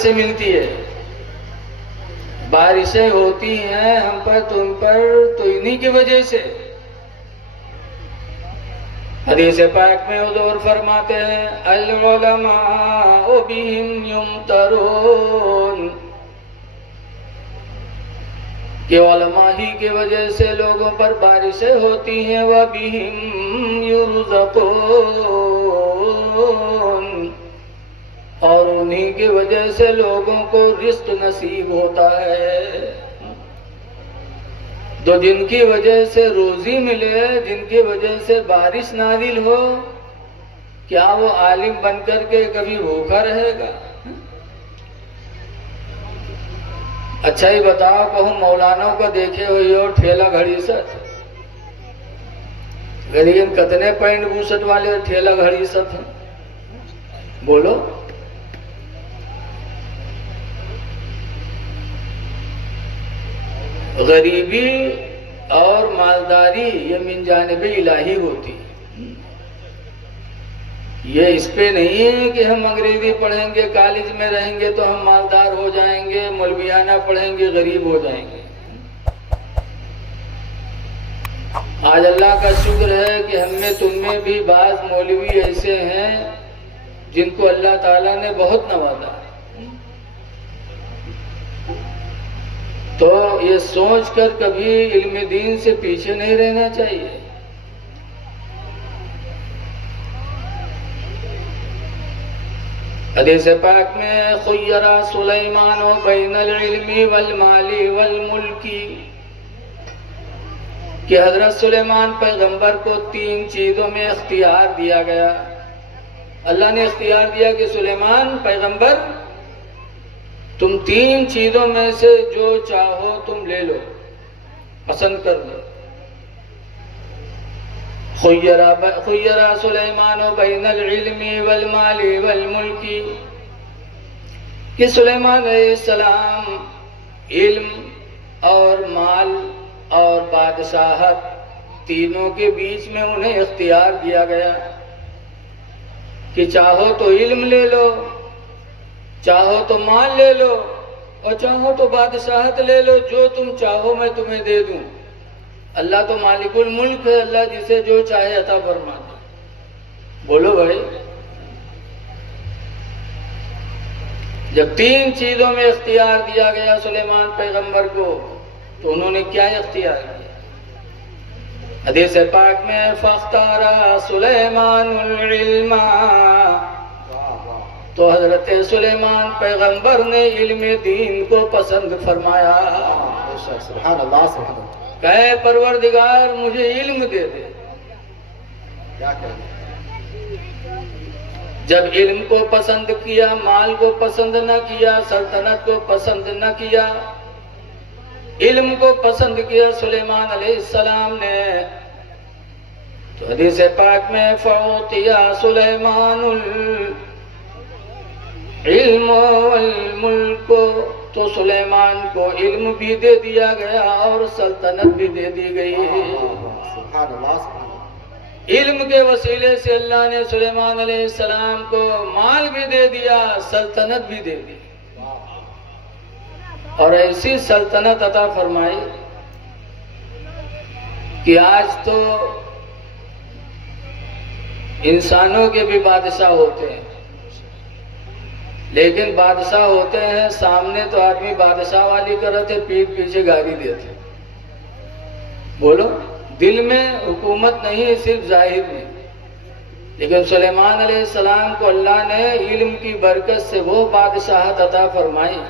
से मिलती है। बारिशें होती हैं हम पर तुम पर तो इन्हीं की वजह से। हदीस पाक में हुजूर फरमाते हैं अल उलमा बिहिम युमतरून, कि उलमा ही की वजह से लोगों पर बारिशें होती हैं। व बिहिम युरज़क़ून, और उन्हीं की वजह से लोगों को रिज़्क़ नसीब होता है। तो जिनकी वजह से रोजी मिले, जिनकी वजह से बारिश नाजिल हो, क्या वो आलिम बनकर के कभी भूखा रहेगा? अच्छा ही बताओ, कहूँ मौलाना को देखे हुए हो ठेला घड़ी सत, लेकिन कितने पैंट बूसट वाले ठेला घड़ी सत हैं? बोलो। गरीबी और मालदारी ये मिन जानिब इलाही होती है। ये इस पे नहीं है कि हम अंग्रेजी पढ़ेंगे, कॉलेज में रहेंगे तो हम मालदार हो जाएंगे, मौलवियाना पढ़ेंगे गरीब हो जाएंगे। आज अल्लाह का शुक्र है कि हम में तुम में भी बाज मौलवी ऐसे हैं जिनको अल्लाह ताला ने बहुत नवाजा। तो ये सोचकर कभी इल्म दीन से पीछे नहीं रहना चाहिए। हदीस पाक में खुय्यरा सुलैमान बैनल इल्मी वल माली वल मुल्की, कि हजरत सुलेमान पैगंबर को 3 चीजों में इख्तियार दिया गया। अल्लाह ने इख्तियार दिया कि सुलेमान पैगंबर तुम 3 चीजों में से जो चाहो तुम ले लो, पसंद कर लो। खुय्यरा सुलेमान बैनल इल्मी वल माली वल मुल्की, कि सुलेमान अलैहिस्सलाम इल्म और माल और बादशाहत तीनों के बीच में उन्हें इख्तियार दिया गया कि चाहो तो इल्म ले लो, चाहो तो माल ले लो, और चाहो तो बादशाहत ले लो। जो तुम चाहो मैं तुम्हें दे दूं। अल्लाह तो मालिकुल मुल्क है, अल्लाह जिसे जो चाहे अता फरमा दे। बोलो भाई। जब 3 चीजों में इख्तियार दिया गया सुलेमान पैगंबर को, तो उन्होंने क्या इख्तियार किया? हदीस पाक में फख्तारा सुलेमानुल इल्मा, तो हजरत सुलेमान पैगंबर ने इल्म दीन को पसंद फरमाया। सुभान अल्लाह, सुभान अल्लाह। कहे परवरदिगार मुझे इल्म दे दे। क्या करें? जब इल्म को पसंद किया, माल को पसंद न किया, सल्तनत को पसंद न किया, इल्म को पसंद किया सुलेमान अलैहिस्सलाम ने, तो हदीस पाक में फौतिया सुलेमानुल इल्म वल मुल्क, तो सुलेमान को इल्म भी दे दिया गया और सल्तनत भी दे दी गई। इल्म के वसीले से अल्लाह ने सुलेमान अलैहिस्सलाम को माल भी दे दिया, सल्तनत भी दे दी, और ऐसी सल्तनत अता फरमाई कि आज तो इंसानों के भी बादशाह होते हैं, लेकिन बादशाह होते हैं सामने तो आदमी बादशाह वाली करते, पीठ पीछे गाली देते। बोलो, दिल में हुकूमत नहीं, सिर्फ जाहिर में। लेकिन सुलेमान अलैहिस्सलाम को अल्लाह ने इल्म की बरकत से वो बादशाहत अता फरमाई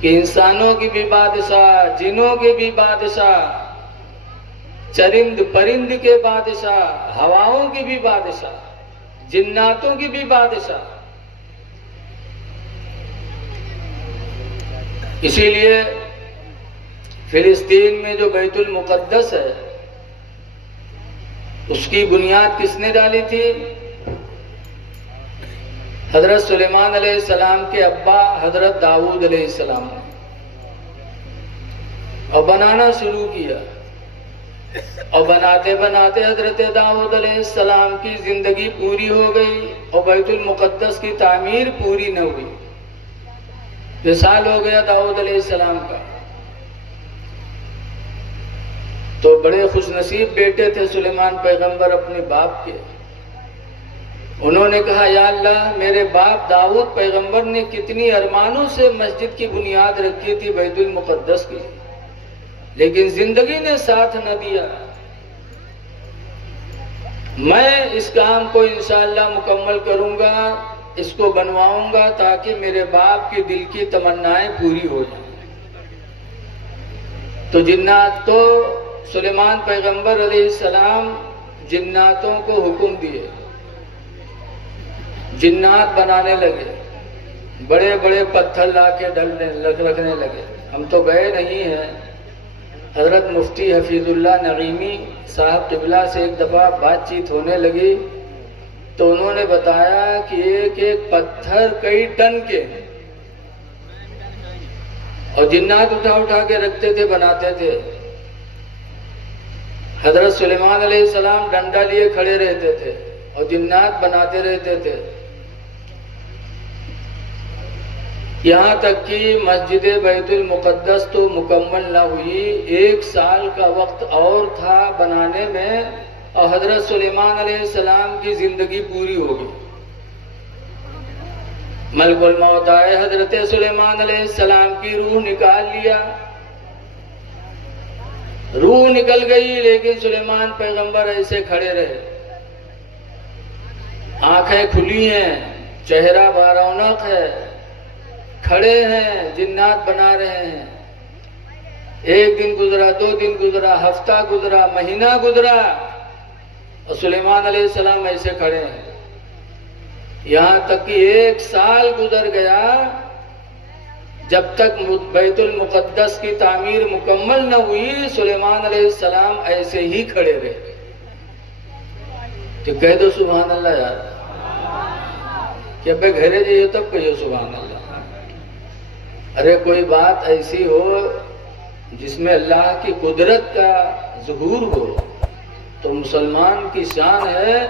कि इंसानों की भी बादशाह, जिनों के भी बादशाह, चरिंद परिंद के बादशाह, हवाओं की भी बादशाह, जिन्नातों की भी बादशाह। इसीलिए फिलिस्तीन में जो बैतुल मुक़द्दस है, उसकी बुनियाद किसने डाली थी? हजरत सुलेमान अलैहिस्सलाम के अब्बा हजरत दाऊद अलैहिस्सलाम ने, और बनाना शुरू किया। और बनाते बनाते हजरत दाऊद अलैहिस्सलाम की जिंदगी पूरी हो गई और बैतुल मुक़द्दस की तामीर पूरी न हुई। विसाल हो गया दाऊद अलैहिस्सलाम का। तो बड़े खुशनसीब बेटे थे सुलेमान पैगंबर अपने बाप के। उन्होंने कहा, या अल्लाह, मेरे बाप दाऊद पैगंबर ने कितनी अरमानों से मस्जिद की बुनियाद रखी थी बैतुल मुक़द्दस की, लेकिन जिंदगी ने साथ न दिया। मैं इस काम को इंशाअल्लाह मुकम्मल करूंगा, इसको बनवाऊंगा ताकि मेरे बाप के दिल की तमन्नाएं पूरी हो जाएं। तो जिन्नात तो सुलेमान पैगंबर अलैहिस्सलाम जिन्नातों को हुक्म दिए, जिन्नात बनाने लगे, बड़े बड़े पत्थर लाके रखने लगे। हम तो गए नहीं हैं। हजरत मुफ्ती हफीजुल्लाह नईमी साहब क़िबला से एक दफ़ा बातचीत होने लगी तो उन्होंने बताया कि एक एक पत्थर कई टन के, और जिन्नात उठा उठा के रखते थे, बनाते थे। हजरत सुलेमान अलैहिस्सलाम डंडा लिए खड़े रहते थे और जिन्नात बनाते रहते थे। यहाँ तक कि मस्जिद बैतुल मुक़द्दस तो मुकम्मल न हुई, 1 साल का वक्त और था बनाने में, और हजरत सुलेमान अलैहिस्सलाम की जिंदगी पूरी हो गई। मलकुल मौत आए, हजरत सुलेमान अलैहिस्सलाम की रूह निकाल लिया। रूह निकल गई, लेकिन सुलेमान पैगंबर ऐसे खड़े रहे, आंखें खुली हैं, चेहरा बारौनक है, खड़े हैं, जिन्नात बना रहे हैं। 1 दिन गुजरा, 2 दिन गुजरा, हफ्ता गुजरा, महीना गुजरा, और सुलेमान अलैहिस्सलाम ऐसे खड़े हैं। यहाँ तक कि 1 साल गुजर गया, जब तक बैतुल मुक़द्दस की तामीर मुकम्मल न हुई, सुलेमान अलैहिस्सलाम ऐसे ही खड़े रहे। तो कह दो सुभान अल्लाह यार, कि अब घरे जाइए तब कहिए सुभान अल्लाह। अरे कोई बात ऐसी हो जिसमें अल्लाह की कुदरत का ज़ुहूर हो, तो मुसलमान की शान है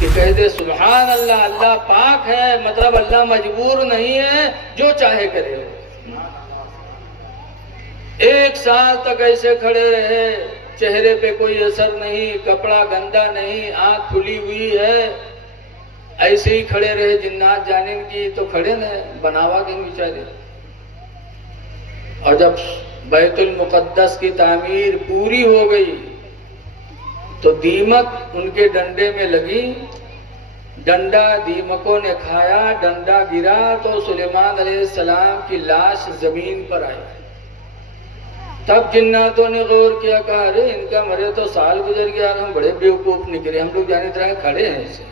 कि कह दे सुभान अल्लाह, अल्लाह पाक है, मतलब अल्लाह मजबूर नहीं है, जो चाहे करे। 1 साल तक ऐसे खड़े रहे, चेहरे पे कोई असर नहीं, कपड़ा गंदा नहीं, आंख खुली हुई है, ऐसे ही खड़े रहे। जिन्नात जानिन की तो खड़े न बनावा के बेचारे। और जब बैतुल मुक़द्दस की तामीर पूरी हो गई तो दीमक उनके डंडे में लगी, डंडा दीमकों ने खाया, डंडा गिरा तो सुलेमान अलैहिस्सलाम की लाश जमीन पर आई। तब जिन्नातों ने गौर किया, कहा अरे इनका मरे तो साल गुजर गया, हम बड़े बेवकूफ निकले, हम लोग जाने तरह खड़े हैं ऐसे।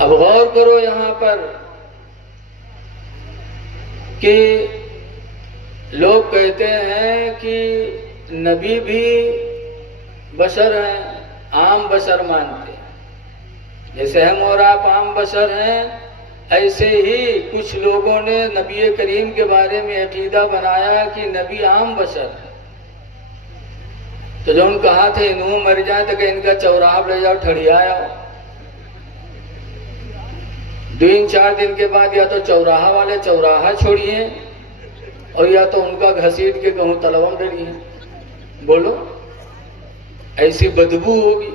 अब गौर करो यहाँ पर कि लोग कहते हैं कि नबी भी बशर हैं, आम बशर मानते हैं। जैसे हम और आप आम बशर हैं, ऐसे ही कुछ लोगों ने नबी करीम के बारे में अकीदा बनाया कि नबी आम बशर है। तो जो उन कहा थे नूह मर जाए तो इनका चौराहा ले जाओ, ठड़ियाओ। 2-4 दिन के बाद या तो चौराहा वाले चौराहा छोड़िए, और या तो उनका घसीट के कहूँ तलवम डरिए। बोलो, ऐसी बदबू होगी।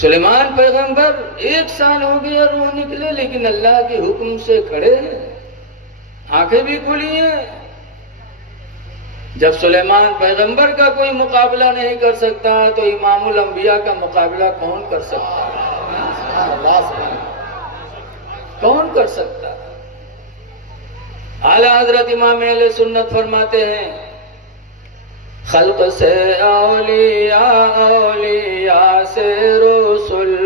सुलेमान पैगंबर 1 साल हो गया रूह निकले, लेकिन अल्लाह के हुक्म से खड़े हैं, आंखें भी खुली हैं। जब सुलेमान पैगंबर का कोई मुकाबला नहीं कर सकता तो इमामुल अंबिया का मुकाबला कौन कर सकता है? कौन कर सकता है? आला हजरत इमाम अहले सुन्नत फरमाते हैं, खल्क से औलिया, औलिया से रसूल,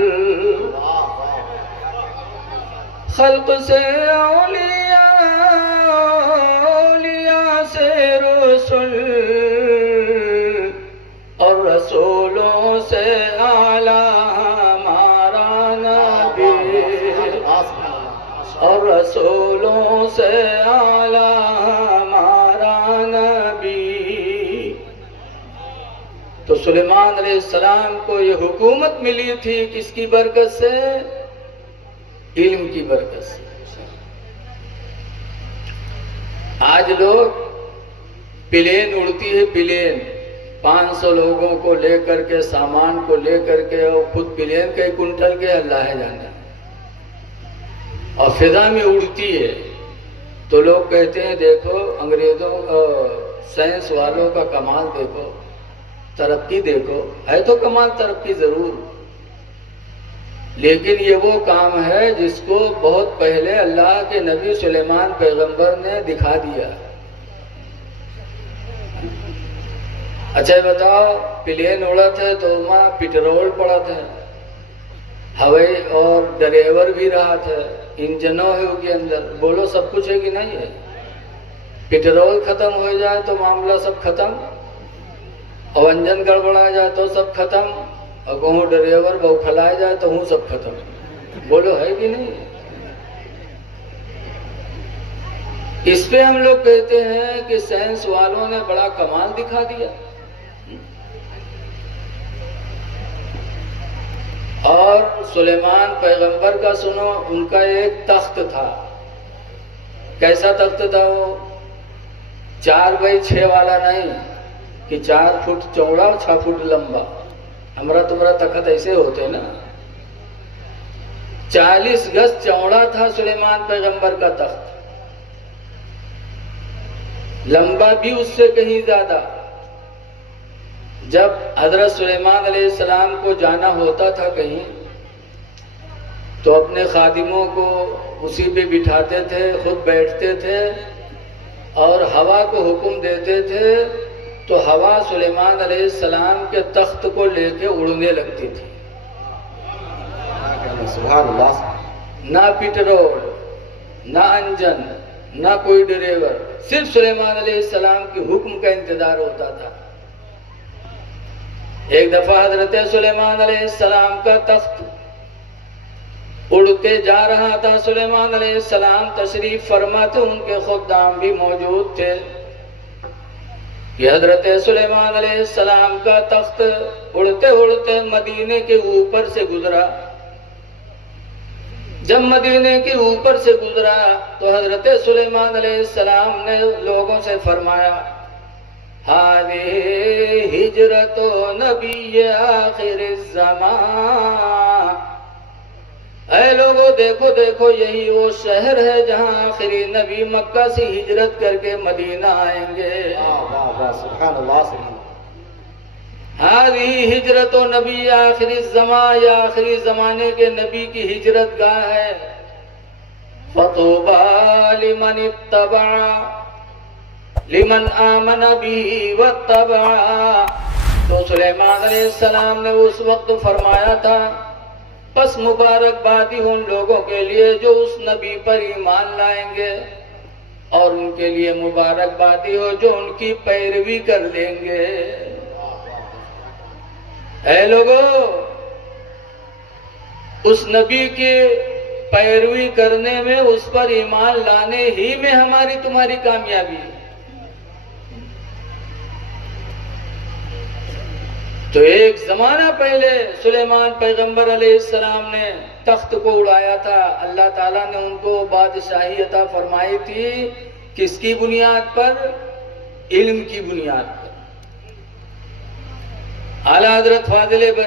खल्क से औलिया, औलिया से रसूल, और रसूलों से आला हमारा नबी, और रसूलों से आला हमारा नबी। सुलेमान अलैहिस्सलाम को ये हुकूमत मिली थी किसकी बरकत से? इल्म की बरकत से। आज लोग प्लेन उड़ती है, प्लेन 500 लोगों को लेकर के, सामान को लेकर के, और खुद प्लेन कई कुंटल के अल्लाह जाने, और फिजा में उड़ती है। तो लोग कहते हैं देखो अंग्रेजों साइंस वालों का कमाल देखो, तरक्की देखो। है तो कमाल तरक्की जरूर, लेकिन ये वो काम है जिसको बहुत पहले अल्लाह के नबी सुलेमान पैगंबर ने दिखा दिया। अच्छा बताओ, प्लेन उड़ा था तो वहां पेट्रोल पड़ा था, हवाई और ड्राइवर भी रहा था, इंजनों है उसके अंदर, बोलो सब कुछ है कि नहीं है? पेट्रोल खत्म हो जाए तो मामला सब खत्म, और इंजन गड़बड़ा जाए तो सब खत्म, और कहूँ ड्राइवर बौखलाया जाए तो हूँ सब खत्म। बोलो है कि नहीं? इस पे हम लोग कहते हैं कि साइंस वालों ने बड़ा कमाल दिखा दिया। और सुलेमान पैगंबर का सुनो, उनका एक तख्त था। कैसा तख्त था वो? 4 बाई 6 वाला नहीं कि 4 फुट चौड़ा और 6 फुट लंबा। हमारा तुम्हारा तख्त ऐसे होते ना। 40 गज चौड़ा था सुलेमान पैगंबर का तख्त, लंबा भी उससे कहीं ज्यादा। जब हजरत सुलेमान अलैहिस्सलाम को जाना होता था कहीं, तो अपने खादिमों को उसी पे बिठाते थे, खुद बैठते थे और हवा को हुक्म देते थे, तो हवा सुलेमान अलैहिस्सलाम के तख्त को लेके उड़ने लगती थी। सुभान अल्लाह। ना पेट्रोल, ना इंजन, ना कोई ड्राइवर, सिर्फ सुलेमान अलैहिस्सलाम के हुक्म का इंतजार होता था। एक दफा हजरत सुलेमान अलैहिस्सलाम का तख्त उड़ते जा रहा था। सुलेमान अलैहिस्सलाम तशरीफ फरमा थे, उनके खुद्दाम भी मौजूद थे कि हजरत सुलेमान अलैहिस्सलाम का तख्त उड़ते उड़ते मदीने के ऊपर से गुजरा। जब मदीने के ऊपर से गुजरा तो हजरत सुलेमान अलैहिस्सलाम ने लोगों से फरमाया, हाज़े हिजरतो नबी आखिर ज़मान। ऐ लोगों देखो देखो, यही वो शहर है जहाँ आखिरी नबी मक्का से हिजरत करके मदीना आएंगे। सुभान अल्लाह। हाज़ी हिजरतो नबी आखिरी ज़मान, या आखिरी जमाने के नबी की हिजरत गाह है। फतूबा लिमन इत्तबा लिमन आमन बिही वत्तबा। तो सुलेमान अलैहिस्सलाम ने उस वक्त फरमाया था, बस मुबारकबादी उन लोगों के लिए जो उस नबी पर ईमान लाएंगे, और उनके लिए मुबारकबादी हो जो उनकी पैरवी कर लेंगे। ऐ लोगों, उस नबी की पैरवी करने में, उस पर ईमान लाने ही में हमारी तुम्हारी कामयाबी है। तो एक जमाना पहले सुलेमान पैगंबर अलैहिस्सलाम ने तख्त को उड़ाया था। अल्लाह ताला ने उनको बादशाही अता फरमाई थी, किसकी बुनियाद पर? इल्म की बुनियाद पर। आला हजरत फाजिल